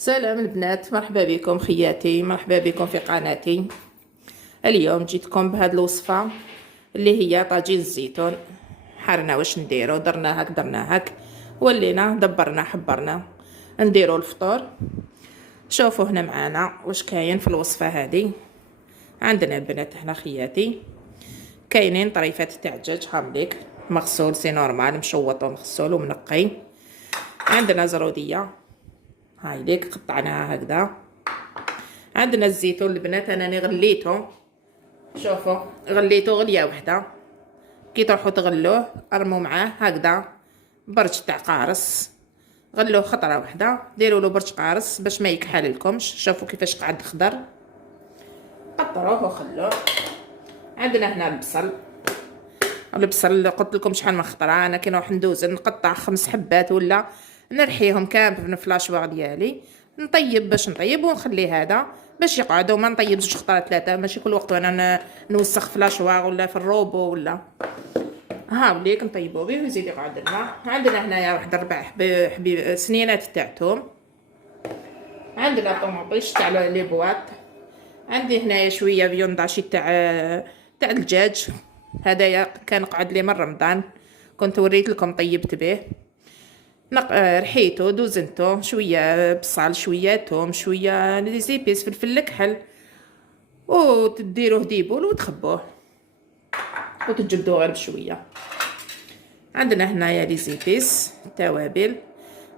سلام البنات، مرحبا بكم خياتي، مرحبا بكم في قناتي. اليوم جيتكم بهاد الوصفة اللي هي طاجين الزيتون. حارنا واش نديرو، درنا هاك ولينا دبرنا حبرنا نديرو الفطور. شوفوا هنا معانا واش كاين في الوصفة هذه. عندنا البنات هنا خياتي كاينين طريفات تاع الدجاج هامليك مغسول سي نورمال، مشوط ومغسول ومنقي. عندنا زروديه هاي ليك قطعناها هكذا. عندنا الزيتون البنات انا غليته، شوفوا غليته غليه وحده. كي تروحوا تغلوه ارموا معاه هكذا برج تاع قارص، غلوه خطره وحده، ديروا له برج قارص باش ما يكحل لكمش. شوفوا كيفاش قعد خضر، قطروه وخلوه. عندنا هنا البصل قلت لكم شحال من خطره. انا كي نروح ندوز نقطع 5 حبات ولا نرحيهم كامل في الفلاشواغ ديالي، نطيب باش نطيب ونخلي هذا باش يقعدوا. ما نطيب 2 خطرات 3، ماشي كل وقت وانا نوسخ فلاشواغ ولا في الروبو ولا ها وليك نطيبوا به ويزيد يقعد لنا. عندنا هنايا واحد 4 حبيب سنينات تاع توم. عندنا طوماطيش تاع لي بواط. عندي هنايا شويه بيونداشي تاع الدجاج، هدايا كان قعد لي من رمضان، كنت وريت لكم طيبت به. رحيته دوزنته شويه بصل شويه توم شويه زيبيس فلفل كحل، وتديروه ديبول وتخبوه وتجبدوه غير بشويه. عندنا هنايا لي زيبيس توابل،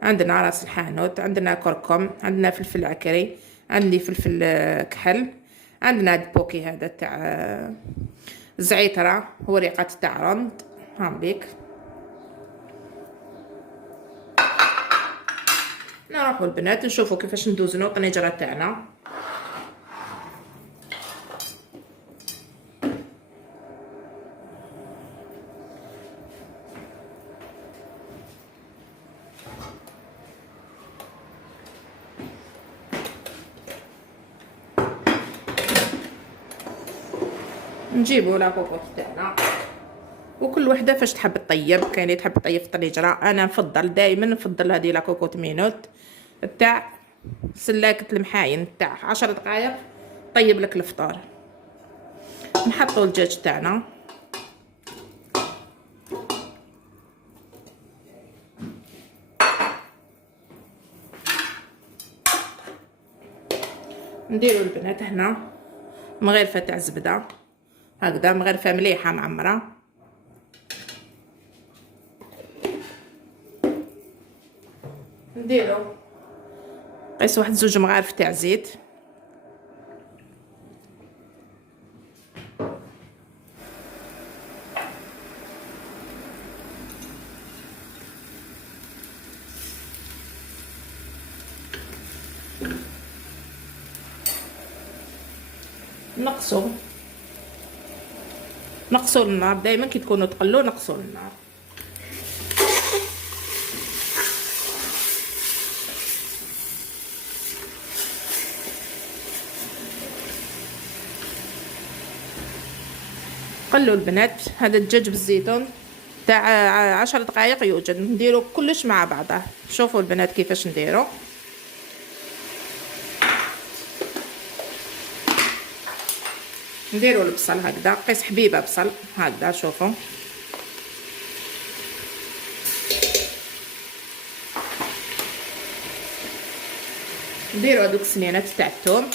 عندنا راس الحانوت، عندنا كركم، عندنا فلفل عكري، عندي فلفل كحل، عندنا البوكي هذا تاع زعتره وريقه تاع رند هامليك. نروحوا البنات نشوفوا كيفاش ندوزنوا الطنجره تاعنا. نجيبوا لا كوكوط تاعنا، وكل وحده فاش تحب تطيب. كاين اللي تحب تطيب في الطنجره، انا نفضل هذه لا كوكوط مينوت تاع سلاكه المحاين تاع 10 دقائق طيب لك الفطور. نحطوا الدجاج تاعنا، نديروا البنات هنا مغرفه تاع زبده هكذا، مغرفه مليحه معمره. نديروا قيس واحد 2 مغارف تاع زيت. نقصوا النار دائما كي تكونوا تقلوا، نقصوا النار. قلوا البنات هذا الدجاج بالزيتون تاع 10 دقائق يوجد. نديروا كلش مع بعضه. شوفوا البنات كيفاش نديروا. نديروا البصل هكذا قيس حبيبه بصل هكذا. شوفوا نديروا هذوك السنينات تاع الثوم.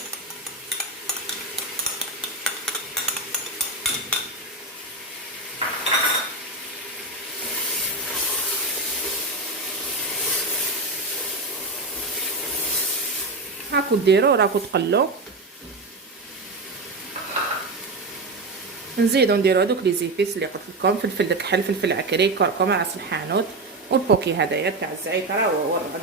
هاكو ديروا راكو تقلوا. نزيدو نديرو هذوك لي زيبيس اللي قلت لكم، فلفل كحل فلفل عكري كركم راس الحانوت والبوكي هذايا تاع الزعتره والرمل.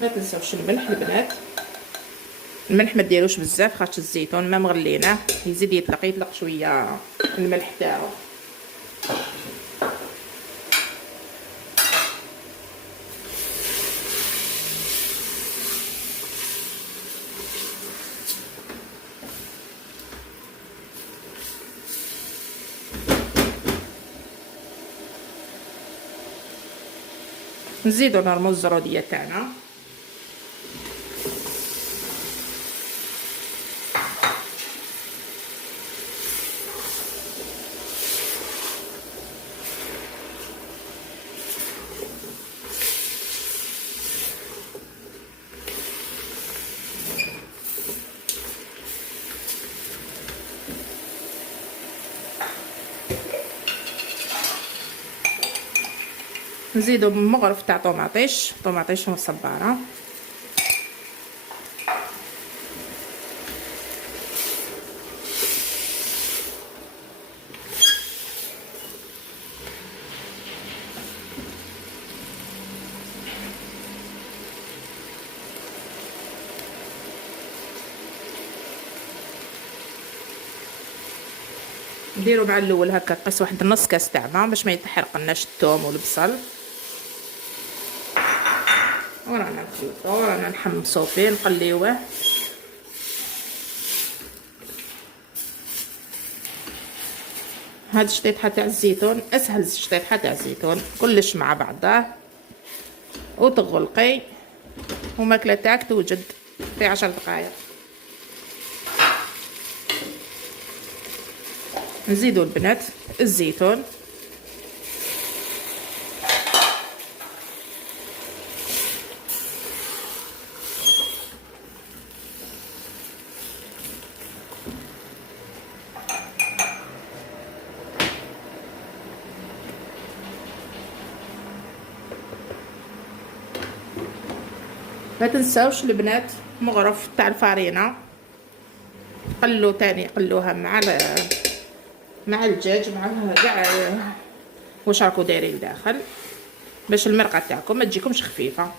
ما تنساوش الملح البنات، الملح ما ديروش بزاف خاطر الزيتون ما مغليناه يزيد يطلق شويه الملح تاعو. نزيدو نرمو الزروديه تاعنا. نزيدو مغرف تاع طوماطيش مصبره. نديرو مع الاول هكا قيس واحد نص كاس تاع ماء باش ما يتحرقناش الثوم والبصل، ورانا نخلطو، رانا نحمصو فيه نقليوه. هاد الشطيحه تاع الزيتون اسهل شطيحه تاع الزيتون، كلش مع بعضه وتغلقي وماكله تاعك توجد في 10 دقائق. نزيدو البنات الزيتون، ما تنساوش البنات مغرف تاع الفارينه، قلو تاني قلوها مع الدجاج مع كاع واش راكو دايرين داخل باش المرقه تاعكم ما تجيكمش خفيفه.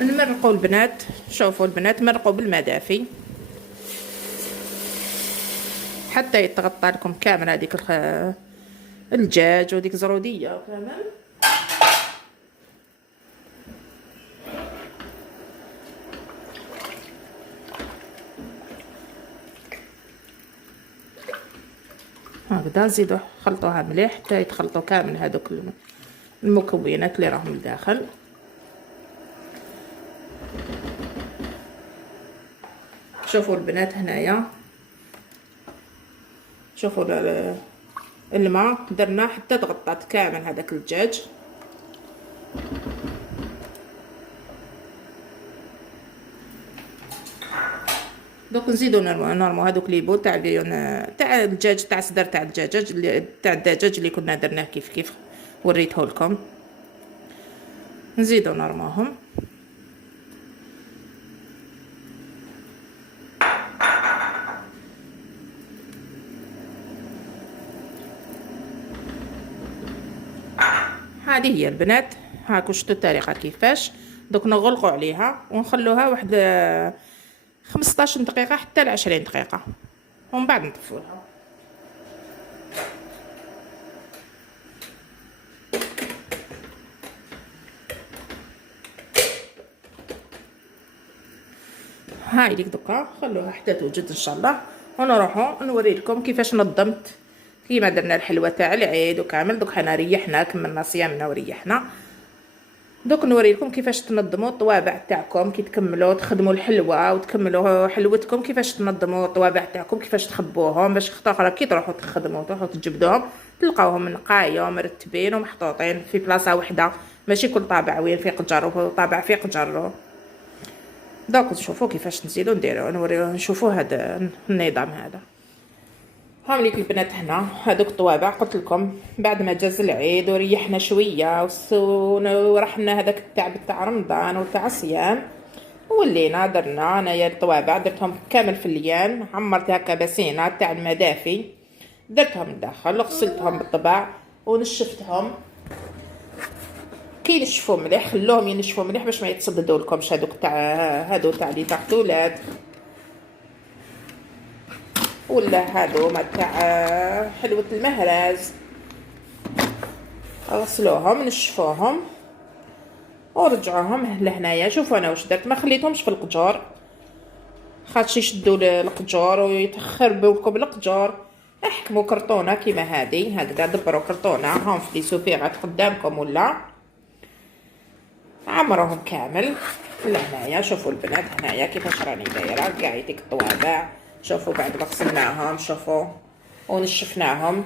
نمرقوا البنات، شوفوا البنات مرقوا بالماء دافي حتى يتغطى لكم كامل هذيك الدجاج وديك زروديه كامل. هكذا نزيدو خلطوها مليح حتى يتخلطوا كامل هذوك المكونات اللي راهم لداخل. شوفوا البنات هنايا، شوفوا الماء درنا حتى تغطات كامل هذاك الدجاج. دوك نزيدو نورمو هذوك لي بول تاع تاع الدجاج تاع صدر تاع الدجاج اللي كنا درناه كيف وريته لكم. نزيدو نورموهم. هذه هي البنات، هاكو شتو الطريقه كيفاش. دوك نغلقوا عليها ونخلوها واحد 15 دقيقه حتى ل 20 دقيقه ومن بعد نطفوها. هاي ديك دوكا خلوها حتى توجد ان شاء الله، ونروحوا نوري لكم كيفاش نظمت كيما درنا الحلوه تاع العيد وكامل. دوك حنا ريحنا كملنا صيامنا وريحنا، دوك نوري لكم كيفاش تنظموا الطوابع تاعكم كي تكملوا تخدموا الحلوه وتكملوا حلوتكم، كيفاش تنظموا الطوابع تاعكم، كيفاش تخبوهم باش خطره كي تروحوا تخدموا تروحوا تجبدوهم تلقاوهم نقايه ومرتبين ومحطوطين في بلاصه واحده، ماشي كل طابع وين في قجر وطابع في قجر. دوك تشوفوا كيفاش نزيدو نديرو نوريو نشوفوا هذا النظام هذا. هاولي البنات هنا هذوك الطوابع قلت لكم بعد ما جاز العيد وريحنا شويه ورحنا هذاك التعب تاع رمضان وتاع الصيام، ولينا درنا انايا الطوابع درتهم كامل في الليان، عمرت هكا باسينه تاع الماء دافي درتهم لداخل غسلتهم بالطبع ونشفتهم كي ينشفوا مليح، خلوهم ينشفوا مليح باش ما يتصددوا لكمش هذوك تاع لي طاطولات ولا هادو تاع حلوة المهراز. غسلوهم نشفوهم ورجعوهم لهنايا. شوفوا انا واش درت، ما خليتهمش في القجور خاطش يشدوا القجور ويتخربوا لكم القجور. احكموا كرتونه كيما هذه هكذا، دبروا كرتونه هون في لي سوفيغات قدامكم ولا عمروهم كامل لهنايا. شوفوا البنات هنايا كيفاش راني دايره كاع يديك الطوابع. شوفوا بعد ما غسلناهم شوفوا ونشفناهم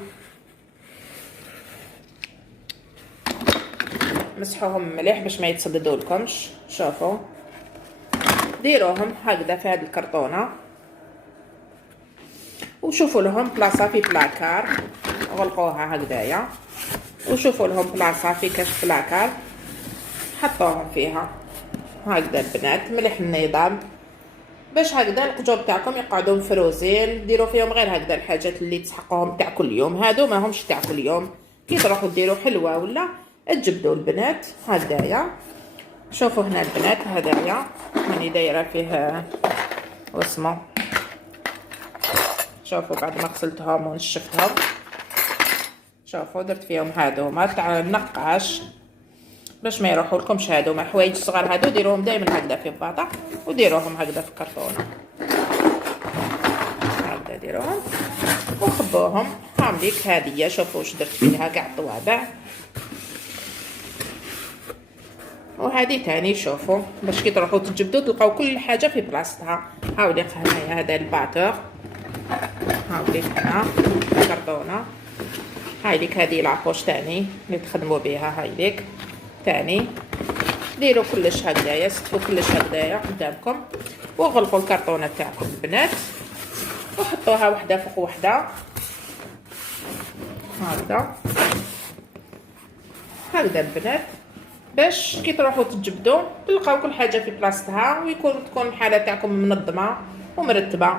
مسحوهم مليح باش ما يتصددوا لكمش. شوفوا ديروهم هكذا في هذه الكرتونه وشوفوا لهم بلاصه في بلاكار، غلقوها هكذايا وشوفوا لهم بلاصه في كاش بلاكار حطوهم فيها هكذا البنات مليح النظام باش هكذا القجور تاعكم يقعدوا مفروزين. ديروا فيهم غير هكذا الحاجات اللي تسحقوهم تاع كل يوم، هادو ما همش تاع كل يوم. كي تروحوا ديروا حلوه ولا تجبدوا البنات هكذايا. شوفوا هنا البنات هذايا راني دايره فيه واسمه. شوفوا بعد ما غسلتهم ونشفتهم شوفوا درت فيهم هادوما تاع النقاش باش ما يروحوا لكمش. هادوما حوايج صغار هادو ديروهم دائما هكذا في باطا وديروهم هكذا في كرتونه هكذا ديروهم وخبوهم. هامليك هاديه شوفوا واش درت فيها كاع الطوابع. وهذه تاني شوفوا باش كي تروحوا تجبدوا تلقاو كل حاجه في بلاصتها. هاوليك هنايا هذا الباتور، هاوليك هنا الكرتونه، هايليك هذه لابوش تاني اللي تخدموا بها. هايليك تاني ديروا كلش هكذايا، ستفوا كلش هكذايا قدامكم وغلقوا الكرتونه تاعكم البنات وحطوها وحده فوق وحده هكذا البنات باش كي تروحوا تجبدوا تلقاو كل حاجه في بلاصتها تكون الحاله تاعكم منظمه ومرتبه.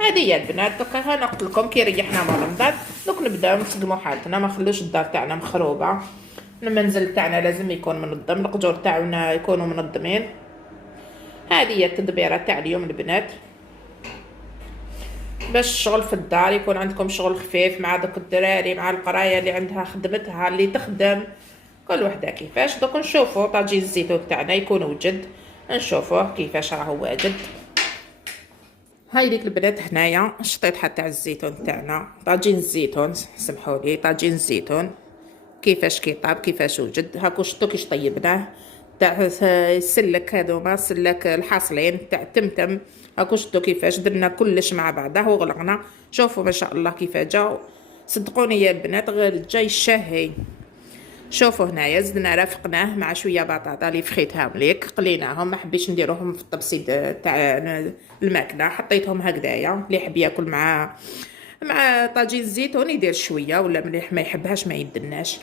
هذه هي البنات. دوكا ها قلت لكم كي ريحنا من رمضان دوك نبداو نسقموا حالتنا، ما نخلوش الدار تاعنا مخروبه. المنزل تاعنا لازم يكون منظم، القجور تاعنا يكونوا منظمين. هذه هي التدبيره تاع اليوم البنات باش الشغل في الدار يكون عندكم شغل خفيف مع دوك الدراري مع القرايه اللي عندها خدمتها اللي تخدم كل وحده كيفاش. دوك نشوفوا طاجين الزيتون تاعنا يكون وجد، نشوفوه كيفاش راهو واجد. هاي ليك البنات هنايا الشطيطحه تاع الزيتون تاعنا، طاجين الزيتون سمحوا لي، طاجين الزيتون كيفاش كيطاب كيفاش وجد. هاكو شطو كيش طيبناه تاع السلك هذوما السلك الحاصلين تاع التمتم. هاكو شطو كيفاش درنا كلش مع بعضه وغلقنا. شوفوا ما شاء الله كيفاش جاو، صدقوني يا البنات غير جاي شاهي. شوفوا هنايا زدنا رافقناه مع شويه بطاطا اللي فخيتها مليك قليناهم، ما حبيتش نديروهم في الطبسيد تاع الماكله، حطيتهم هكذايا اللي يحب ياكل مع طاجين الزيتون يدير شويه ولا مليح ما يحبهاش ما يدناش.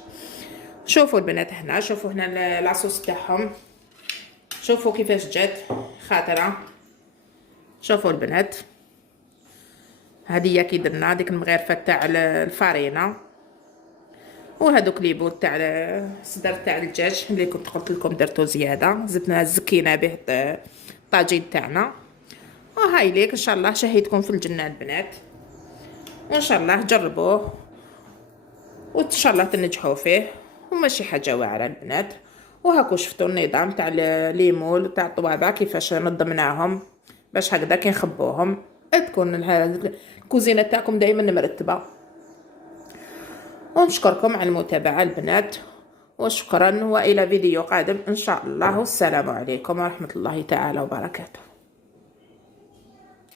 شوفوا البنات هنا، شوفوا هنا لاصوص تاعهم شوفوا كيفاش جات خاطره. شوفوا البنات هذه كي درنا ديك المغرفه تاع الفارينه وهذوك لي بول تاع الصدر تاع الدجاج اللي كنت قلت لكم درتو زياده، زدنا زكينا به الطاجين تاعنا. وهاي ليك ان شاء الله شهيتكم في الجنه البنات، وان شاء الله جربوه وان شاء الله تنجحوا فيه وماشي حاجه واعره البنات. وهاكو شفتوا النظام تاع الليمون تاع الطوابع كيفاش نظمناهم باش هكذا كي نخبوهم تكون الكوزينه تاعكم دائما مرتبه. ونشكركم على المتابعه البنات وشكرا، والى فيديو قادم ان شاء الله. والسلام عليكم ورحمه الله تعالى وبركاته.